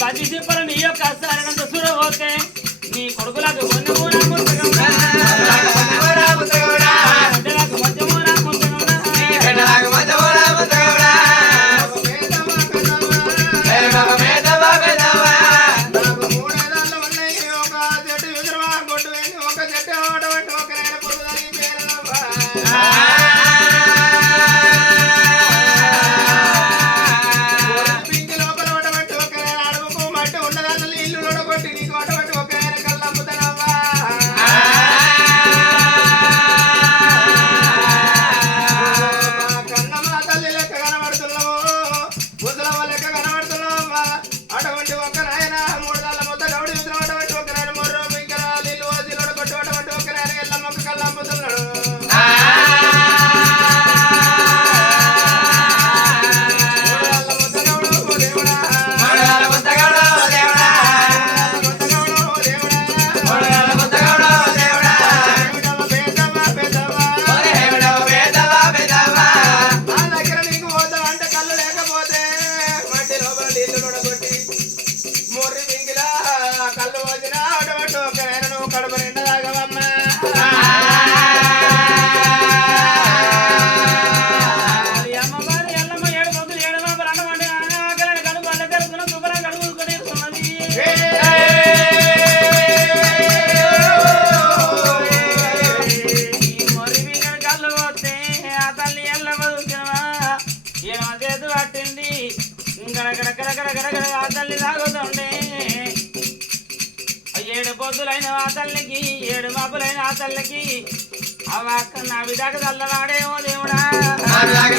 కది చెప్పలు నీ యొక్క సారినంత చూడబోతే నీ కొడుకులకు కొన్ని ఊరా ముత్తగౌడా ఏడు పొద్దులైన ఆ తల్లికి ఏడు బాబులైన ఆ తల్లికి అక్క నా విదాక చల్లవాడేమో దేవుడా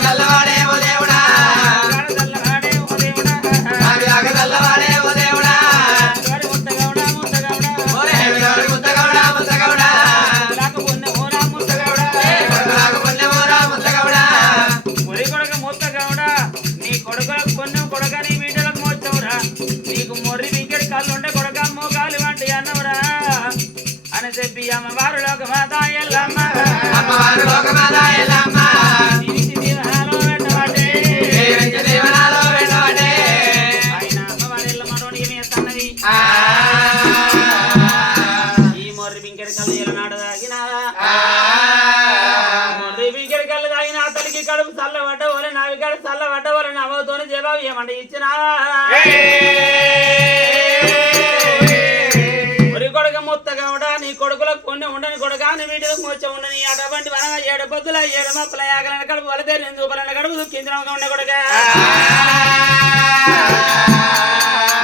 చల్లవాడేమో దేవుడా చల్లవాడేమో దేవుడా చల్లవాడేమో దేవుడా ముత్తగౌడా ముత్తగౌడా ముత్తగౌడా ముత్తగౌడా ముత్తగౌడా ముత్తగౌడా మురి కొడుకు ముత్తగౌడా నీ కొడుకులకు కొన్ను కొడుక నీ బిడ్డలకు మోచవురా నీకు మొర్రి వికెట్ కళ్ళు ఉండే కొడుక మోకాలు వంటి అన్నవరా అని చెప్పి అమ్మవారు లోకమాత ఎల్లమ్మ అమ్మవారు లోకమాత ఎల్లమ్మ దీవనాలో పెట్టబట్టే దీవనాలో పెట్టబట్టే ఆయన అమ్మవారు ఎల్లమ్మలోనికి మీ తన్నది ఈ మొర్రి వికెట్ కళ్ళు ఎలనాడు తాగినారా మొర్రి వికెట్ కళ్ళు తాగిన అతనికి కడుపు చల్లబడ్డ వలె నా వికెట్ చల్లబడ్డ వలె నవ్వుతోనే జవాబు ఏమంటే ఇచ్చినా ముత్తగౌడా నీ కొడుకులకు కొన్ని ఉండని కొడుకా నీ వీటికి మోచ ఉండని అటువంటి వనగా ఏడు పొద్దుల ఏడు మప్పుల యాగలని కడుపు వలతే రెండు పలన కడుపు దుఃఖించడంగా ఉండే కొడుక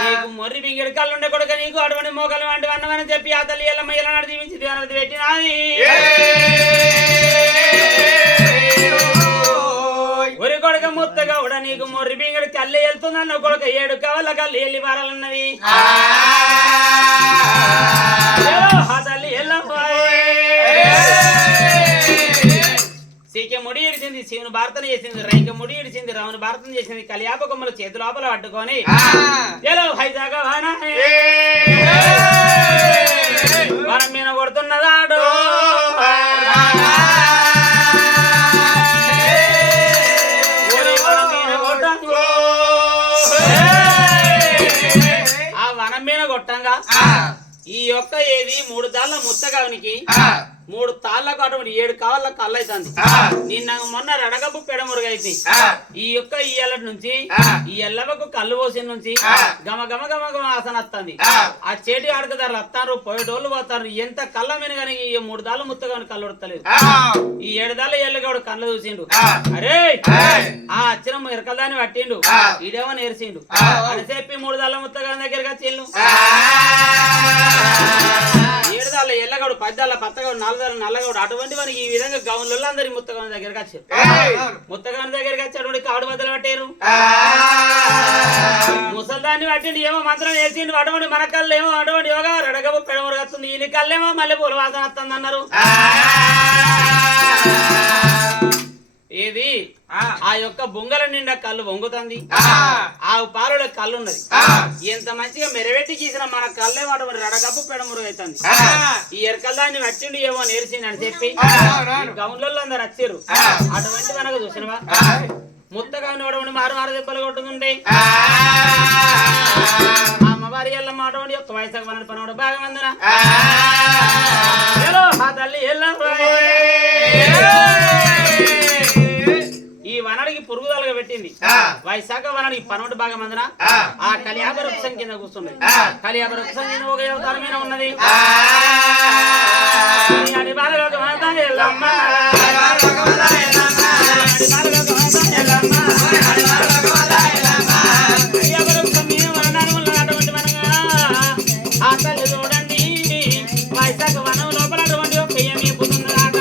నీకు మొర్రి బింగిడి కళ్ళు ఉండే కొడుక నీకు అటువంటి మోకలు వంటి అన్నమని చెప్పి ఆ తల్లి ఎల్లమ్మ ఎల్లనాడు దీవించి దీవనది పెట్టినాది ఒరి కొడుక ముత్తగౌడ నీకు మొర్రి బింగిడి కళ్ళు వెళ్తుందన్న కొడుక ఏడు కవల కళ్ళు వెళ్ళి పారాలన్నవి సీకే ముడి ఇడిచింది శివుని భారతం చేసింది రైక ముడి ఇడిచింది రావుని భారతం చేసింది కలియాప కొమ్మలు చేతుల లోపల పట్టుకొని వనం మీద కొడుతున్నదాడు ఆ వనం మీద కొట్టంగా ఈ యొక్క ఏది మూడు తాళ్ళ ముత్తగానికి మూడు తాళ్ళకు అటువంటి ఏడు కావాల కళ్ళు అవుతుంది నిన్న మొన్న రడగబ్బు పెడమురుగైంది ఈ యొక్క ఈ ఎల్లటి నుంచి ఈ ఎల్లవకు కళ్ళు పోసిన నుంచి గమ గమ గమ గమ ఆసన వస్తుంది ఆ చేటి ఆడకదారులు వస్తారు పోయేటోళ్ళు పోతారు ఎంత కళ్ళ మీద కానీ ఈ మూడు దాళ్ళ ముత్తగాని కళ్ళు ఉడతలేదు ఈ ఏడు దాళ్ళ ఎల్లగాడు కళ్ళు చూసిండు అరే ఆ అచ్చరం ఎరకదాన్ని పట్టిండు ఈడేమో నేర్చిండు అని చెప్పి మూడు దాళ్ళ ముత్తగాని దగ్గరగా చెల్లు ఏడుదాళ్ళ ఎల్లగాడు పద్దాళ్ళ పత్తగాడు నాలుగు నల్లగాడు అటువంటి వారికి ఈ విధంగా గౌన్లలో అందరి ముత్తగాని దగ్గరకు వచ్చారు ముత్తగాని దగ్గరికి వచ్చి అటువంటి కాడు బద్దలు పట్టారు ముసల్దాన్ని పట్టిండి ఏమో మంత్రం వేసిండు అటువంటి మన కళ్ళు ఏమో అటువంటి యోగా రడగబు పెడమరు వస్తుంది ఈయన కళ్ళేమో మళ్ళీ పూల వాసన వస్తుంది అన్నారు ఏది ఆ యొక్క బొంగల నిండా కళ్ళు వంగుతుంది ఆ పాలలో కళ్ళు ఉన్నది ఎంత మంచిగా మెరవెట్టి గీసిన మన కళ్ళే వాడు రడగప్పు పెడమురు అవుతుంది ఈ ఎరకల్దాన్ని వచ్చిండు ఏమో నేర్చింది అని చెప్పి గౌన్లలో అందరు వచ్చారు అటువంటి మనకు చూసినవా ముత్తగా మారు మారు దెబ్బలు కొట్టుకుంటే ఆ అమ్మవారి ఎల్లమ్మ అటువంటి యొక్క వయసుకు వనడు పనోడు భాగమందున ఆ తల్లి ఎల్లమ్మ ఈ వనడికి పురుగుదలుగా పెట్టింది వైశాఖ వనడికి పనోటి భాగం అందున ఆ కలియాబ వృక్షం కింద కూర్చున్నది కలియాబ వృక్షం కింద ఒక అవతారమైన ఉన్నది ఆ తల్లి చూడండి వైశాఖ వనం లోపల అటువంటి ఒక ఏమి పుట్టిందట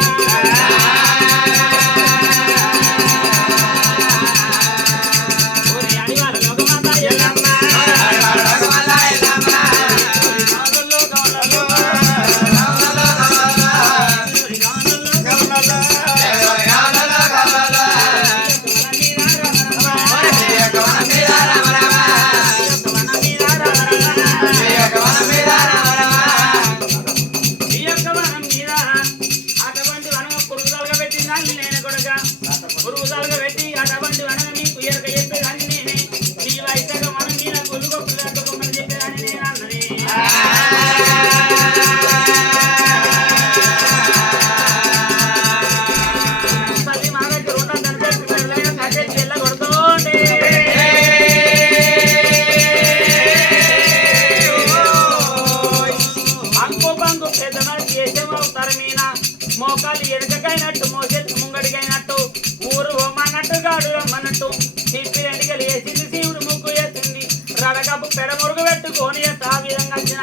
పురుగుదలుగా పెట్టి అటువంటి వనం మీకు ఎరక చెప్పేదాన్ని నేనే నీ వైశాఖ వనం మీద కొలుగొప్పమని చెప్పేదాన్ని నేను అన్నది తల్లి మా దగ్గర ఉండదని చెప్పి చెల్ల కొడుతుండే అంకు బంకు పెద్దన చేసేమవుతారు మీన మోకాలు ఎడకైనట్టు మోసేది ముంగడికైనట్టు ఊరు ఓమన్నట్టు గాడు రమ్మన్నట్టు తిప్పి ఎండికలు వేసింది శివుడు ముగ్గు వేసింది రడకప్పు పెడమురుగు పెట్టుకొని ఆ విధంగా వచ్చిన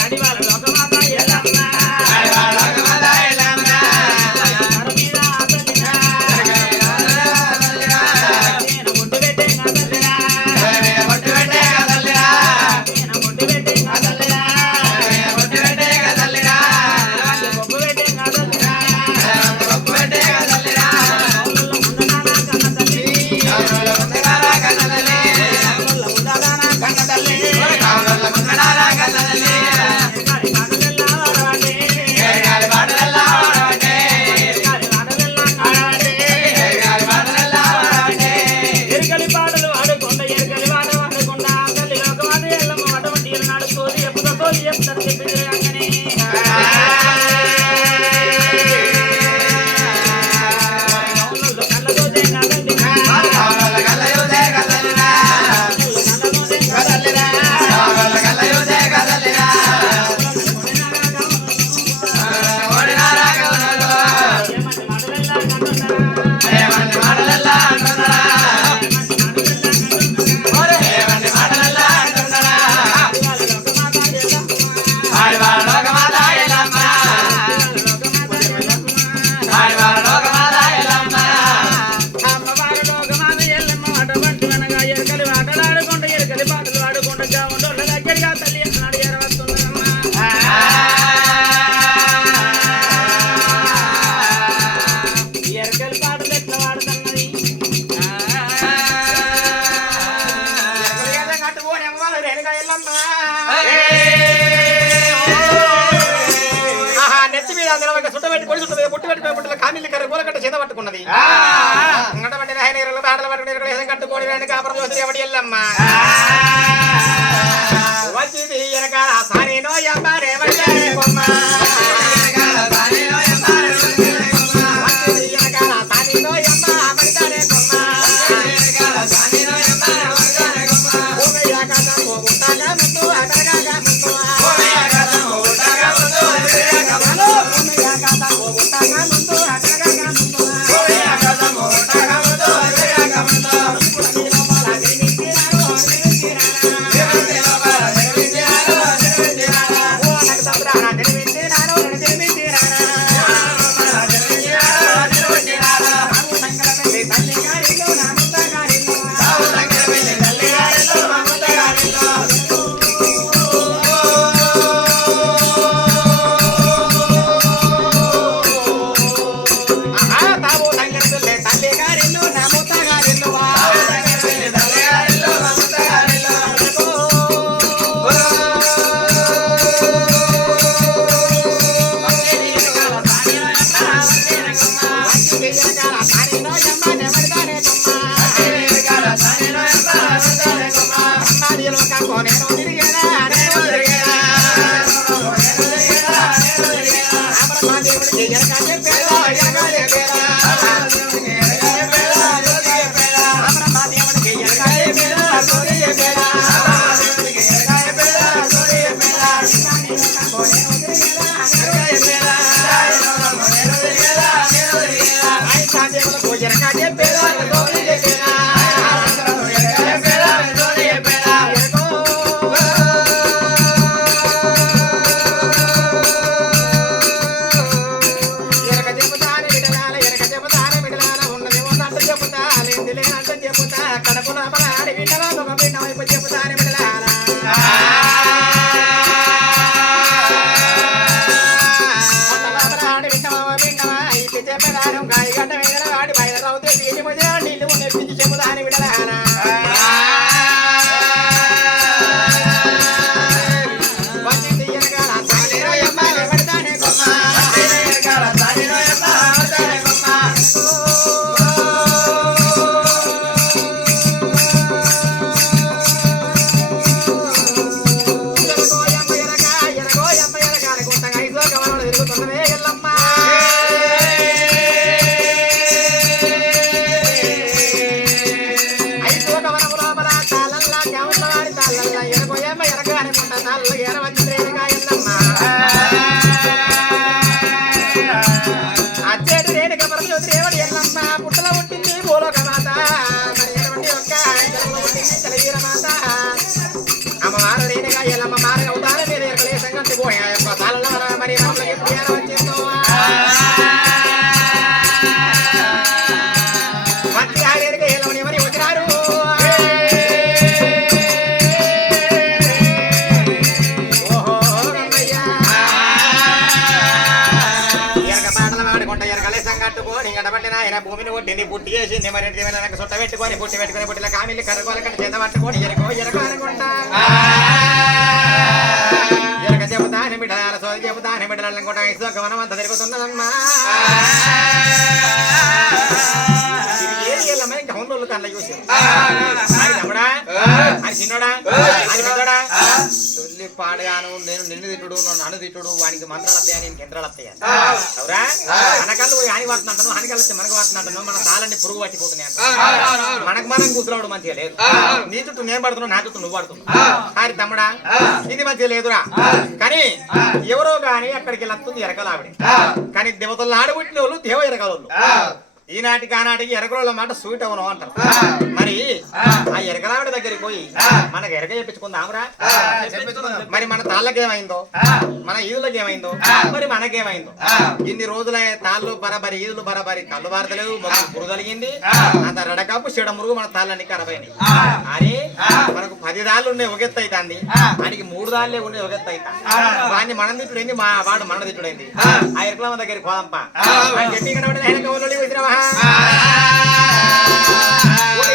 అడివాళ్ళ లోకమాత ఎల్లమ్మ నేను ముట్టు పెట్టే పట్టుకున్నది కట్టుకోని ఎవడి ఎల్లమ్మ వచ్చింది వెనకాల సారీనో ఎమ్మారే బొమ్మ ఉన్నదే ఎల్లమ్మ ఐదు ఒక వనము లోపల తాళల్లా కేవలవాడి తాళల్లా ఎరగోయమ్మ ఎరగ అనుకుంటా తాళ్ళ ఎరవచ్చి రేణుగా ఎల్లమ్మ అచ్చేటి రేణుక పరమజ్యోతి రేవడి ఎల్లమ్మ పుట్టలో పుట్టింది భూలోక మాత మరి ఎరవటి యొక్క జలంలో పుట్టింది తెలవీర మాత అమ్మవారు రేణుగా ఎల్లమ్మ మారగా ఉదాహరణ మీద ఎరగలే సంగతి పోయా యొక్క తాళల్లో మరి మనకి ఎప్పుడు వచ్చిందో మంచి రేణుగా ఎల్లమని ఎవరి వచ్చినారు భూమిని కొట్టింది పుట్టి చేసింది మరి చుట్ట పెట్టుకొని పుట్టి పెట్టుకుని పుట్టిన కామిల్లి కర్రకోలకంటే చేత పట్టుకొని ఎరకో ఎరక అనుకుంటా ఎరక చెబుతాని బిడ్డల సోది చెబుతాని బిడ్డలు అనుకుంటా ఇసుక వనమంతా తిరుగుతున్నదమ్మా ఇంకా ఉన్నోళ్ళు కళ్ళ చూసి అని తమ్ముడా అని చిన్నోడా అని పెద్దోడా తొల్లి పాడగాను నేను నిన్ను తిట్టుడు నన్ను తిట్టుడు వానికి మంత్రాలు వస్తాయా నేను యంత్రాలు వస్తాయా అవురా మన కళ్ళు పోయి హాని పడుతుంటాను హాని కలిస్తే మనకు పడుతుంటాను మన తాళన్ని పురుగు పట్టిపోతున్నాయి మనకు మనం కూతురాడు మంచిగా లేదు నీ చుట్టూ నేను పడుతున్నావు నా చుట్టూ నువ్వు పడుతున్నావు హారి తమ్ముడా ఇది మంచిగా లేదురా కానీ ఎవరో గాని అక్కడికి వెళ్ళొస్తుంది ఎరకలావిడి కానీ దేవతలు ఆడబుట్టిన వాళ్ళు దేవ ఎరకలోళ్ళు ఈనాటికి ఆనాటికి ఎరకల మాట సూట్ అవను అంటారు మరి ఆ ఎరకలావిడ దగ్గరికి పోయి మనకు ఎరక చెప్పించుకుందాంరా మరి మన తాళ్ళకేమైందో మన ఈదులకు ఏమైందో మరి మనకేమైందో ఇన్ని రోజుల తాళ్ళు బరాబరి ఈదులు బరాబరి కళ్ళు బారతలేవు మొత్తం పురుగు కలిగింది అంత రడకాపు చెడ మురుగు మన తాళ్ళన్ని కరబైనాయి అని మనకు 10 దాళ్ళు ఉండే ఒకెత్తు అవుతుంది వానికి 3 దాళ్ళే ఉండే ఒకెత్తు అవుతాయి వాడిని మనం తిట్టుడైంది వాడు మన తిట్టుడైంది ఆ ఎరకలమ్మ దగ్గరికి పోదంపా గట్టి కనబడి వచ్చినావా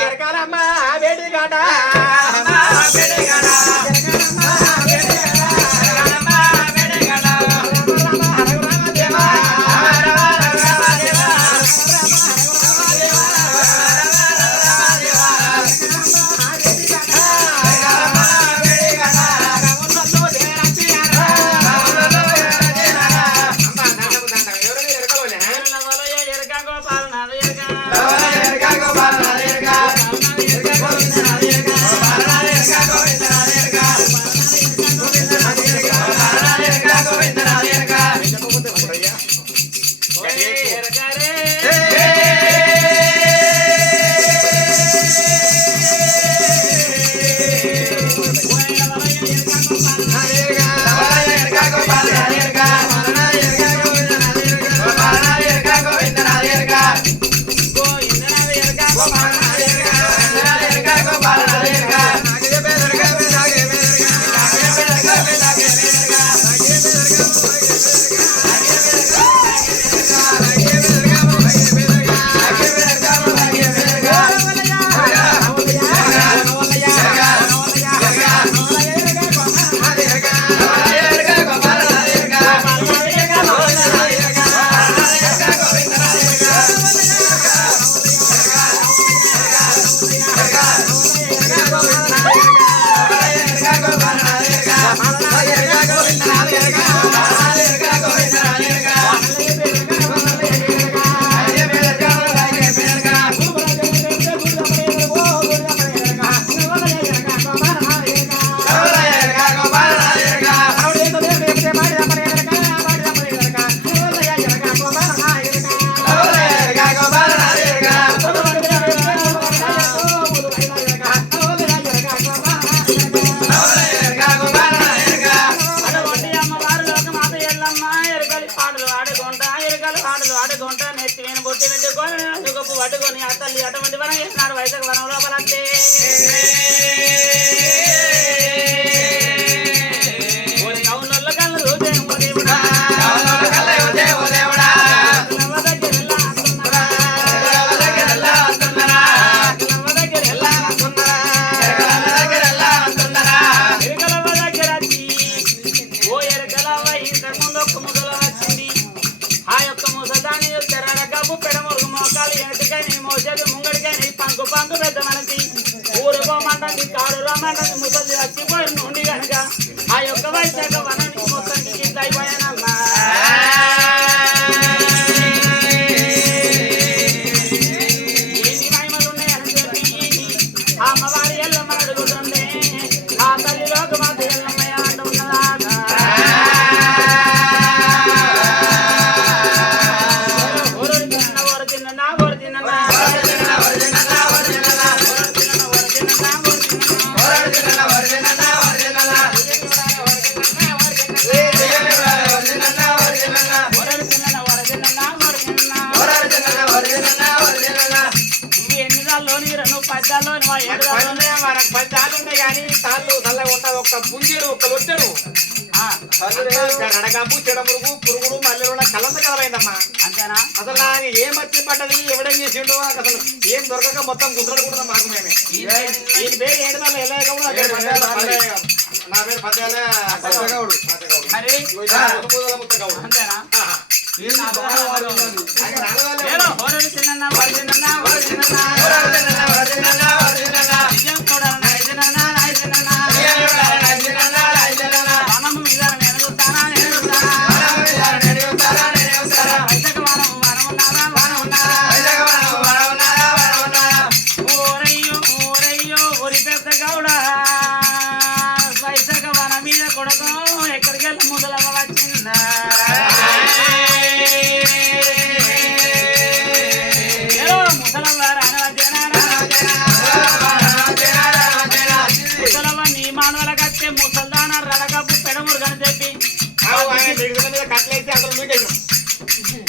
ఎరకాలమ్మా వేడి కాట పట్టుకొని ఆ తల్లి అటువంటి వనం చేసినారు వైజాగ్ వనం లోపల పంగు పెద్ద మనకి ఊరుకోమంటుంది కాడు రమ్మంటుంది ముసలి వచ్చిపోయి నుండి కనుక ఆ యొక్క వైశాఖ వనానికి మొత్తానికి అయిపోయానమ్మా మనకు 10 తాళ్ళు ఉంటాయి కానీ తాళ్ళు చల్లగా ఉంటాయి. ఒక్క పుంజీడు ఒక్క లొట్టెడు రడగంపు చెడమురుగు పురుగుడు మల్లెలు కలంత కలమైందమ్మా. అంతేనా? అసలు నాకు ఏం వచ్చి పడ్డది ఎవడేం చేసిండు అసలు ఏం దొరకక మొత్తం గుర్తుకుంటున్నాం మాకు మేమే. ఈ పేరు ఏంటి నా పేరు పద్యాలే ముత్తగౌడు. అంతేనా? ఎక్కడికి వెళ్ళి ముదలమ్మ వచ్చిందా? ముసలమ్మ నీ మానవుల కట్టే ముసల్దాన రడగప్పు పెడమురుగని చెప్పి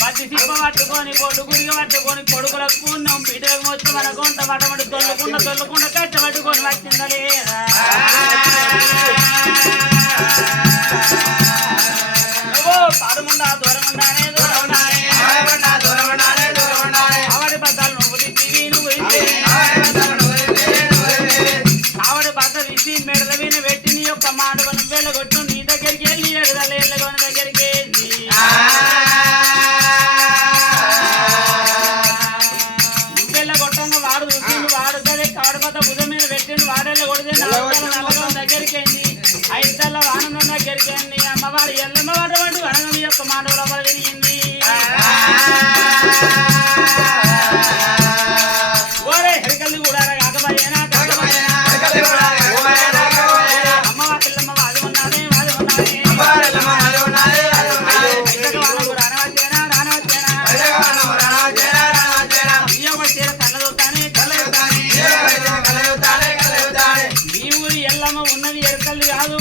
పది తిప్ప పట్టుకొని కొడుకుడిగా పట్టుకొని కొడుకులకు పుణ్యం పీటకు వచ్చి మన కొంత మటమటి తొల్లుకుండా కట్ట పట్టుకొని వచ్చిందా లేదా? పాడుముండా దూరముండానే ఆవిడ బద్దలు నువ్వు తిప్పి నువ్వు ఆవిడ బద్ద తీసి మెడల మీద పెట్టి నీ యొక్క మాటలు వెళ్ళగొట్టు నీ దగ్గరికి వెళ్ళి ఎడదల ఎల్లగొని దగ్గరికి నువ్వెళ్ళగొట్టంగా వాడు చూసిండు వాడు సరే కాడు బద్ద భుజం మీద పెట్టిండు వాడెళ్ళ కొడితే నల్లగొని దగ్గరికి అయింది. ఐదల్ల వానం దగ్గరికి అయింది. అమ్మవాడు ఎల్లమ్మ వాడు వాడు వనగ మీ యొక్క మాటలు లోపల తిరిగింది. ఓరే హరికల్లి కూడా కాకపోయేనా అమ్మవా పిల్లమ్మ వాది ఉన్నానే మీ ఊరి ఎల్లమ్మ ఉన్నది ఎరకల్లి కాదు.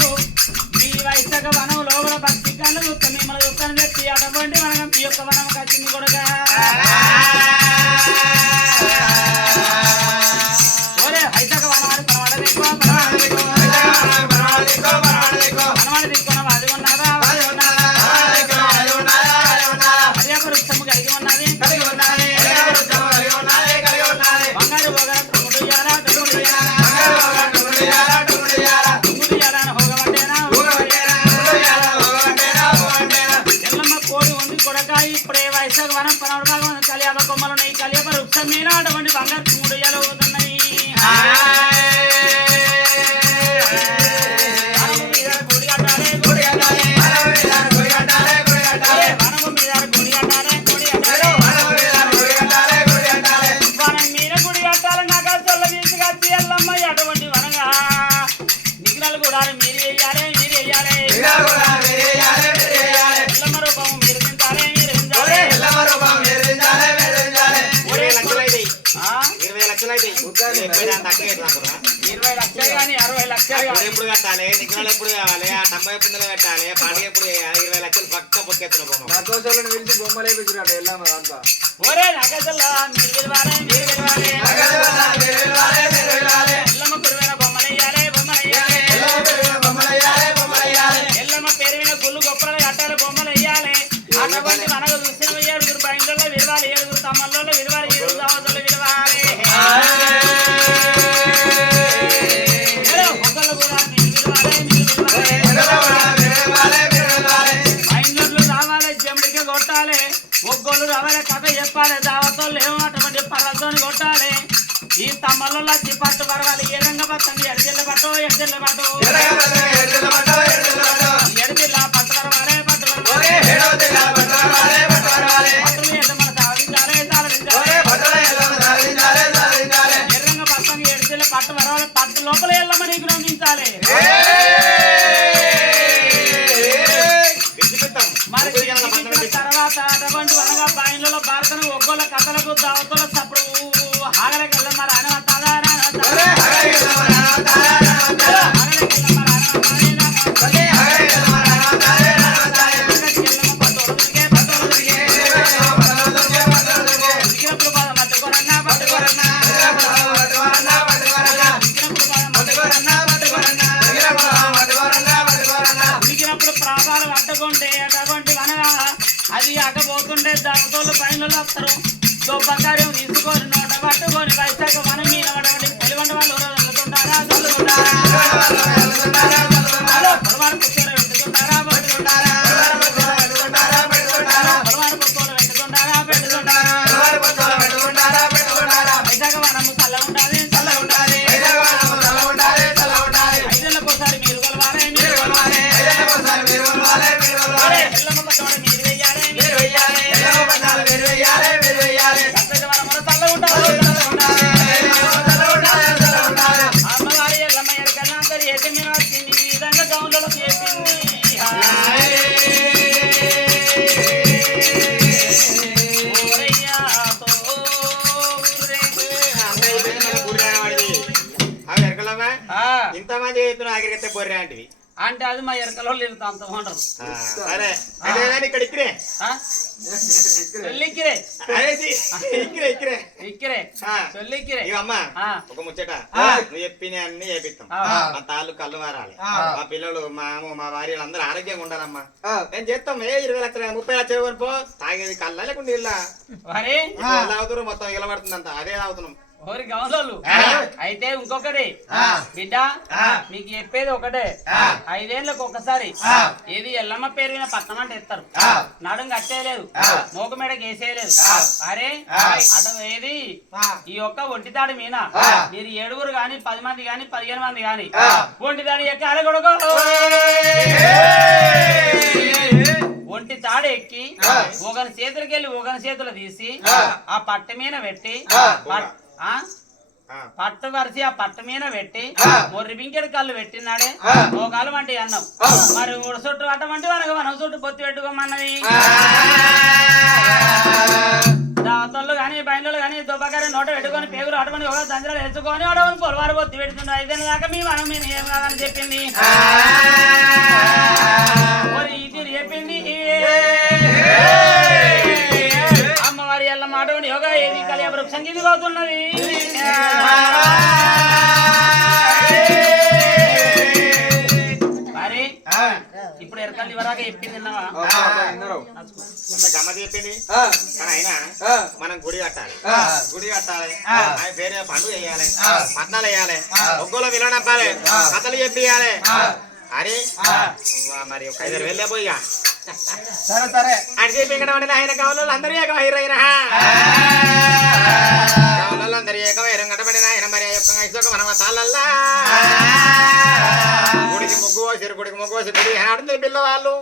మీ వైశాఖ వనం లోపల భక్తి కళ్ళు చూస్తాం మిమ్మల్ని చూస్తాను చెప్పి అటువంటి వనం మీ యొక్క వనం కచ్చింది కొడుగా. ఓరే వైశాఖ వనవాడి పరవాడ వనవాడి దిక్కున్న వాది ఉన్నారా? హరియాక వృక్షము కలిగి ఉన్నది. బంగారు పోగల తమ్ముడు ఇయ్యాలా తమ్ముడు ఇయ్యాలని హోగబట్టేనా? ఎల్లమ్మ కోడి ఉంది కొడక ఇప్పుడే వైశాఖ వనం పరవాడ భాగం కలియాప కొమ్మలు ఉన్నాయి. కలియాప వృక్షం మీద అటువంటి బంగారు తమ్ముడు ఇయ్యాలు పోతున్నాయి. అటువంటి వనగా నిగ్రహాలు కూడా మీరు వేయాలి ఎల్లమ్మ రూపము మీరు దించాలి 20 లక్షలు అయితే 20 లక్షలు కానీ 60 లక్షలు ఎప్పుడు కట్టాలి? నిగ్రహాలు ఎప్పుడు కావాలి? ఆ టంబాయి పిందలు పెట్టాలి. పండుగ ఎప్పుడు చేయాలి? 20 లక్షలు పక్క పొక్కెత్తున పిలిచి బొమ్మలు వేయించినట్టు వెళ్ళాము అంతా. ఒరే నగజల్లా మీరు విలువాలి ఎల్లమ్మ కురువైన బొమ్మలయ్యాలి ఎల్లమ్మ పేరువిన గుళ్ళు గొప్పలు కట్టాలి బొమ్మలు వేయాలి. అటువంటి మనకు చూసిన 7 బయటలో విలువాలి 7 తమ్మల్లో విలువాలి 7 దావతలు విలువాలి. ఒకళ్ళు కూడా బయటలు రావాలి జమిడికి కొట్టాలి. ఒగ్గోళ్ళు రావాలి కథ చెప్పాలి. దావతలు ఏమో అటువంటి పర్వతో కొట్టాలి. ఈ తమ్మల్లో చిపట్టు పరవాలి. ఏ రంగ పట్టండి ఎడజిల్ల పట్టు ఎడజిల్ల పట్టు ఎడజిల్ల పట్టు పరవాలి పట్టులు ఎల్లమ్మ సాధించాలి ఎర్రంగ పట్టండి ఎడజిల్ల పట్టు పరవాలి. పట్టు లోపల ఎల్లమ్మ నీకు నందించాలి. మరి తర్వాత అటువంటి వనగా బాయిలలో భారతను ఒగ్గోళ్ళ కథలకు దావతల సప్పుడు ఆగలకి వెళ్ళమ్మ రానవతాదా పట్టుకోరన్నా అప్పుడు ప్రాణాలు పట్టుకుంటే అటువంటి అనగా అది అకపోతుండే దావతోళ్ళు పైన వస్తారు గొప్పకార్యం తీసుకొని నోట పట్టుకొని వైశాఖ మనం మీద పడవండి తెలివంట వాళ్ళు వెళ్తుంటారా చదువుకుంటారా పొలవారు పుస్తకాలు పెట్టుకుంటారా పట్టుకుంటారా పొలవారు పుస్తకాలు పెట్టుకుంటారా పెట్టుకుంటారా వైశాఖ మనము చల్ల ఉండాలి ఐదేళ్ళకోసారి మీరు కొలవాలి ఎల్లమ్మ పట్టవాడు మీరు వెయ్యాలి చల్ల ఉంటారు అమ్మగారి ఎల్లమ్మ ఎరకన్నా అందరు ఏటి మీద వచ్చింది ఈ విధంగా గౌన్లలో చేసింది ఇంతమంది చెప్తున్నా ఆఖరికైతే బొర్రె అంటివి అంటే అది మా ఎరకలో అంత బాగుంటారు సరే అదే ఇక్కడ ఇక్కడే చొల్లిక్కిరే ఇక్కడే ఇక్కిరే చొల్లిక్కిరే ఇవమ్మా ఆ. ఒక ముచ్చట నువ్వు చెప్పిన అన్ని చేపిస్తాం ఆ. మా తాళ్ళు కళ్ళు మారాలి మా పిల్లలు మా భార్యలు అందరూ ఆరోగ్యంగా ఉండాలమ్మా నేను చేస్తాం 20 లక్షలు 30 లక్షలు కొనిపో తాగేది కళ్ళ లేకుండా ఇల్లా మరి తాగుతారు మొత్తం ఇలబడుతుందంత అదే తాగుతున్నాం ఓరి గౌన్లోళ్ళు అయితే ఇంకొకటి బిడ్డ మీకు చెప్పేది ఒకటే 5 ఏళ్ళకు ఒకసారి ఏది ఎల్లమ్మ పేరు మీద పట్టణం అంటే ఎత్తారు నడుం కట్టేయలేదు మోక మేడకి వేసేయలేదు అరే అటు ఏది ఈ యొక్క ఒంటితాడి మీద మీరు 7 గాని 10 మంది గాని 15 మంది గాని ఒంటితాడి ఎక్కి అడగొడగో ఒంటి తాడు ఎక్కి ఒకని చేతులకి వెళ్ళి ఒకని చేతులు తీసి ఆ పట్ట మీద పెట్టి పట్టు వరిసి ఆ పట్ట మీద పెట్టి మొర్రి బింకెడు కళ్ళు పెట్టినాడే మోకాలు వంటి అన్నం మరి ఊడ చుట్టూ అటువంటి మనకు మనం చుట్టూ పొత్తి పెట్టుకోమన్నది దాతలు గాని బయలు గాని దుబ్బకారి నోట పెట్టుకొని పేగులు అటువంటి ఒక దంజలు వేసుకొని అడవని పొలవారు పొత్తి పెడుతుండే 5 ఏళ్ళ దాకా మీ మనం మీరు ఏం కాదని చెప్పింది ఇది చెప్పింది అమ్మవారి ఎల్ల మాట యోగా ఏది కలియ వృక్షం కింది పోతున్నది మరి ఇప్పుడు ఎరకల్లి వరాగా చెప్పింది గమ్మతి చెప్పింది కానీ అయినా మనం గుడి కట్టాలి ఆయన పేరు పండుగ వేయాలి పట్నాలు వేయాలి ఒగ్గోలో విలువనప్పాలి కథలు చెప్పియాలి అరే మరి ఒక 5 వెళ్ళే పోయిగా సరే అని చెప్పి ఇక్కడ ఆయన గౌలలో అందరూ ఏకమైరైనా గౌలలో అందరూ ఏకమైరం కట్టబడిన ఆయన మరి యొక్క మనం తాళ్ళల్లా గుడికి ముగ్గు పోసి గుడి ఆడుతుంది పిల్లవాళ్ళు